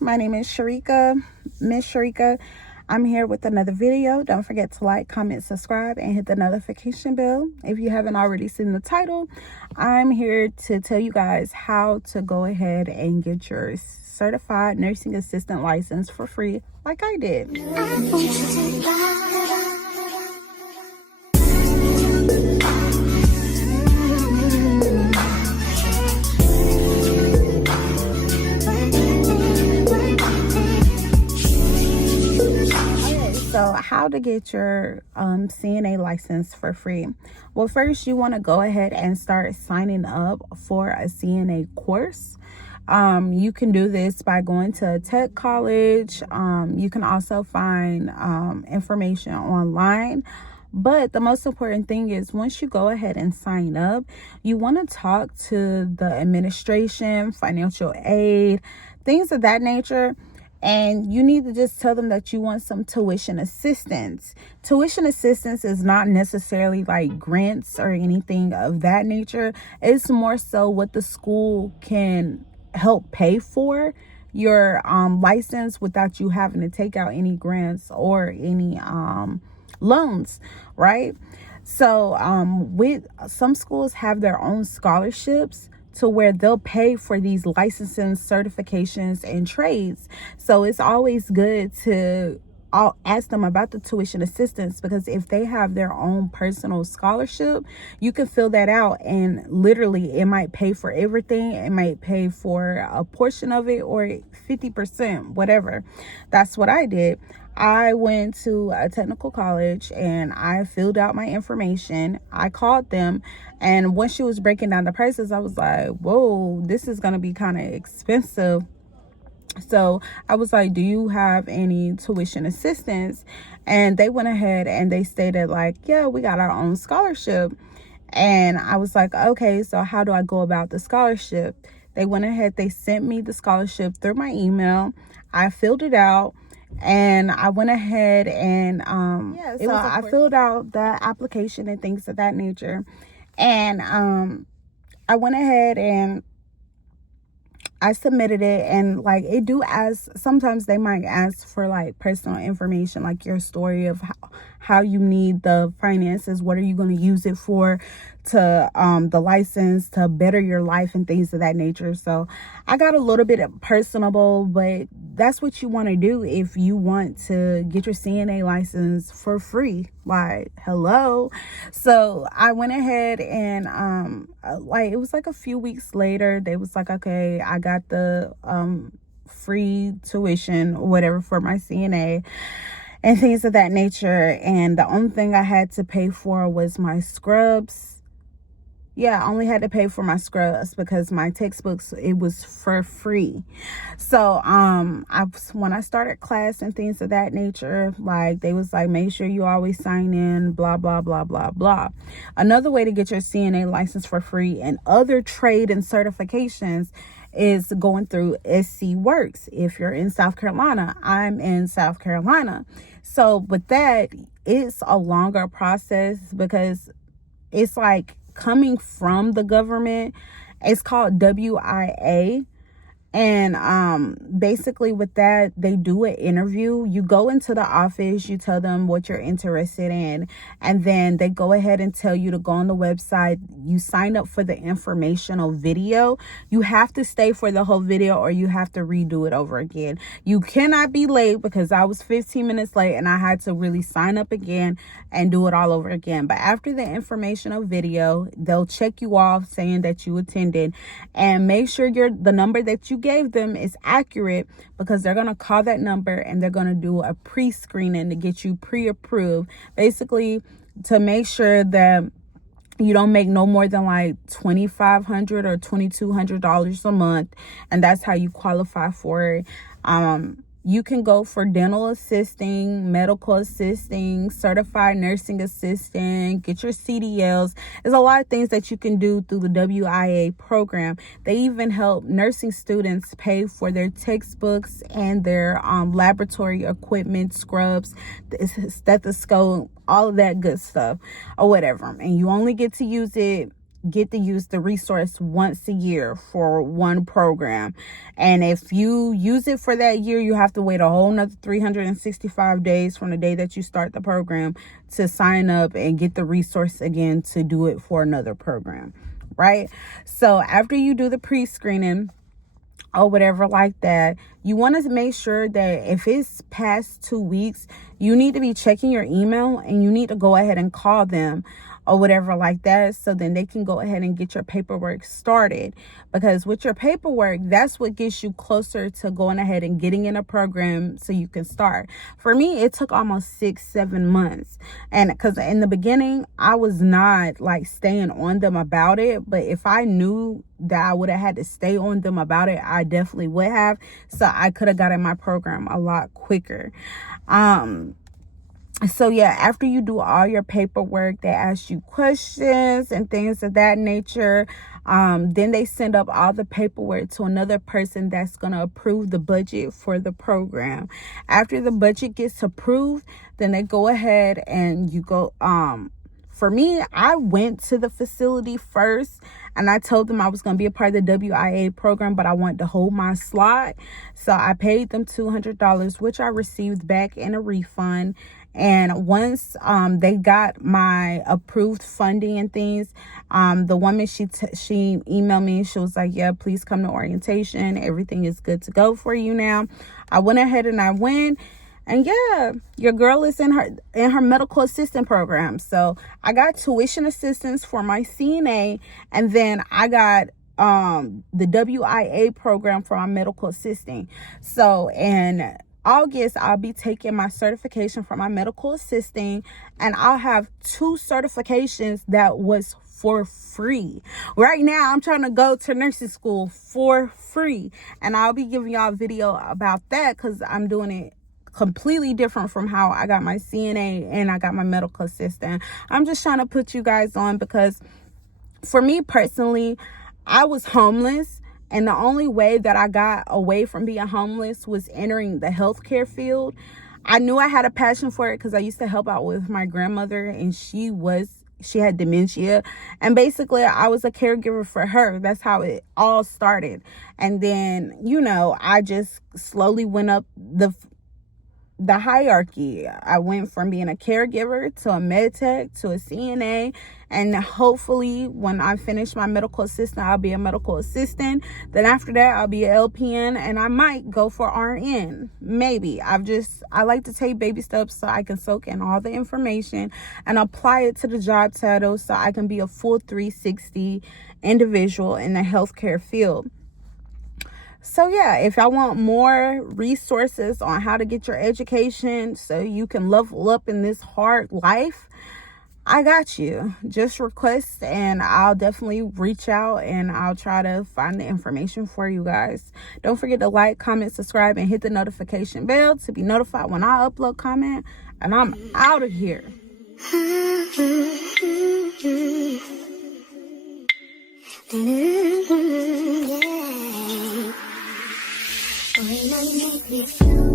My name is Sherecka, Ms.Sherecka. I'm here with another video. Don't forget to like, comment, subscribe, and hit the notification bell. If you haven't already seen the title, I'm here to tell you guys how to go ahead and get your certified nursing assistant license for free, like I did. So how to get your CNA license for free? Well, first you want to go ahead and start signing up for a CNA course. You can do this by going to a tech college. You can also find information online. But the most important thing is once you go ahead and sign up, you want to talk to the administration, financial aid, things of that nature. And you need to just tell them that you want some tuition assistance. Tuition assistance is not necessarily like grants or anything of that nature. It's more so what the school can help pay for your license without you having to take out any grants or any loans, right? So with some schools have their own scholarships to where they'll pay for these licensing, certifications, and trades. So it's always good to ask them about the tuition assistance, because if they have their own personal scholarship, you can fill that out and literally it might pay for everything. It might pay for a portion of it or 50%, whatever. That's what I did. I went to a technical college and I filled out my information. I called them, and when she was breaking down the prices, I was like, whoa, this is going to be kind of expensive. So I was like, do you have any tuition assistance? And they went ahead and they stated like, yeah, we got our own scholarship. And I was like, okay, so how do I go about the scholarship? They went ahead, they sent me the scholarship through my email. I filled it out. And I went ahead and I filled out the application and things of that nature. And I went ahead and I submitted it, and like it do ask, sometimes they might ask for like personal information, like your story of how you need the finances, what are you going to use it for, to the license to better your life and things of that nature. So I got a little bit personable, but that's what you want to do if you want to get your CNA license for free. Like, hello. So I went ahead and like it was like a few weeks later, they was like, okay, I got the free tuition or whatever for my CNA and things of that nature. And the only thing I had to pay for was my scrubs. Yeah, I only had to pay for my scrubs because my textbooks, it was for free. So when I started class and things of that nature, like they was like, make sure you always sign in, blah blah blah blah blah. Another way to get your CNA license for free and other trade and certifications is going through SC Works. If you're in South Carolina, I'm in South Carolina. So with that, it's a longer process because it's like coming from the government. It's called WIA. And basically with that, they do an interview. You go into the office, you tell them what you're interested in, and then they go ahead and tell you to go on the website. You sign up for the informational video. You have to stay for the whole video or you have to redo it over again. You cannot be late, because I was 15 minutes late and I had to really sign up again and do it all over again. But after the informational video, they'll check you off saying that you attended, and make sure the number that you gave them is accurate, because they're going to call that number and they're going to do a pre-screening to get you pre-approved, basically to make sure that you don't make no more than like $2,500 or $2,200 a month, and that's how you qualify for it. You can go for dental assisting, medical assisting, certified nursing assistant, get your CDLs. There's a lot of things that you can do through the WIA program. They even help nursing students pay for their textbooks and their laboratory equipment, scrubs, stethoscope, all of that good stuff or whatever. And you only get to use it get to use the resource once a year for one program. And if you use it for that year, you have to wait a whole nother 365 days from the day that you start the program to sign up and get the resource again to do it for another program, right? So after you do the pre-screening or whatever like that, you want to make sure that if it's past 2 weeks, you need to be checking your email and you need to go ahead and call them or whatever like that, so then they can go ahead and get your paperwork started. Because with your paperwork, that's what gets you closer to going ahead and getting in a program so you can start. For me, it took almost 6-7 months, and because in the beginning I was not like staying on them about it, but if I knew that I would have had to stay on them about it, I definitely would have, so I could have gotten my program a lot quicker. So yeah, after you do all your paperwork, they ask you questions and things of that nature. Then they send up all the paperwork to another person that's going to approve the budget for the program. After the budget gets approved, then they go ahead and you go, for me, I went to the facility first and I told them I was going to be a part of the WIA program, but I wanted to hold my slot. So I paid them $200, which I received back in a refund. And once they got my approved funding and things, the woman, she emailed me. She was like, yeah, please come to orientation. Everything is good to go for you now. I went ahead and I went. And yeah, your girl is in her medical assistant program. So I got tuition assistance for my CNA, and then I got the WIA program for my medical assisting. So in August, I'll be taking my certification for my medical assisting, and I'll have 2 certifications that was for free. Right now, I'm trying to go to nursing school for free, and I'll be giving y'all a video about that because I'm doing it completely different from how I got my CNA and I got my medical assistant. I'm just trying to put you guys on because for me personally, I was homeless, and the only way that I got away from being homeless was entering the healthcare field. I knew I had a passion for it because I used to help out with my grandmother, and she had dementia, and basically I was a caregiver for her. That's how it all started. And then, I just slowly went up the hierarchy. I went from being a caregiver to a med tech to a CNA, and hopefully when I finish my medical assistant, I'll be a medical assistant. Then after that, I'll be an LPN, and I might go for RN. Maybe. I like to take baby steps so I can soak in all the information and apply it to the job title so I can be a full 360 individual in the healthcare field. So yeah, if y'all want more resources on how to get your education so you can level up in this hard life, I got you. Just request and I'll definitely reach out and I'll try to find the information for you guys. Don't forget to like, comment, subscribe, and hit the notification bell to be notified when I upload comment. And I'm out of here. Yeah. When I make me feel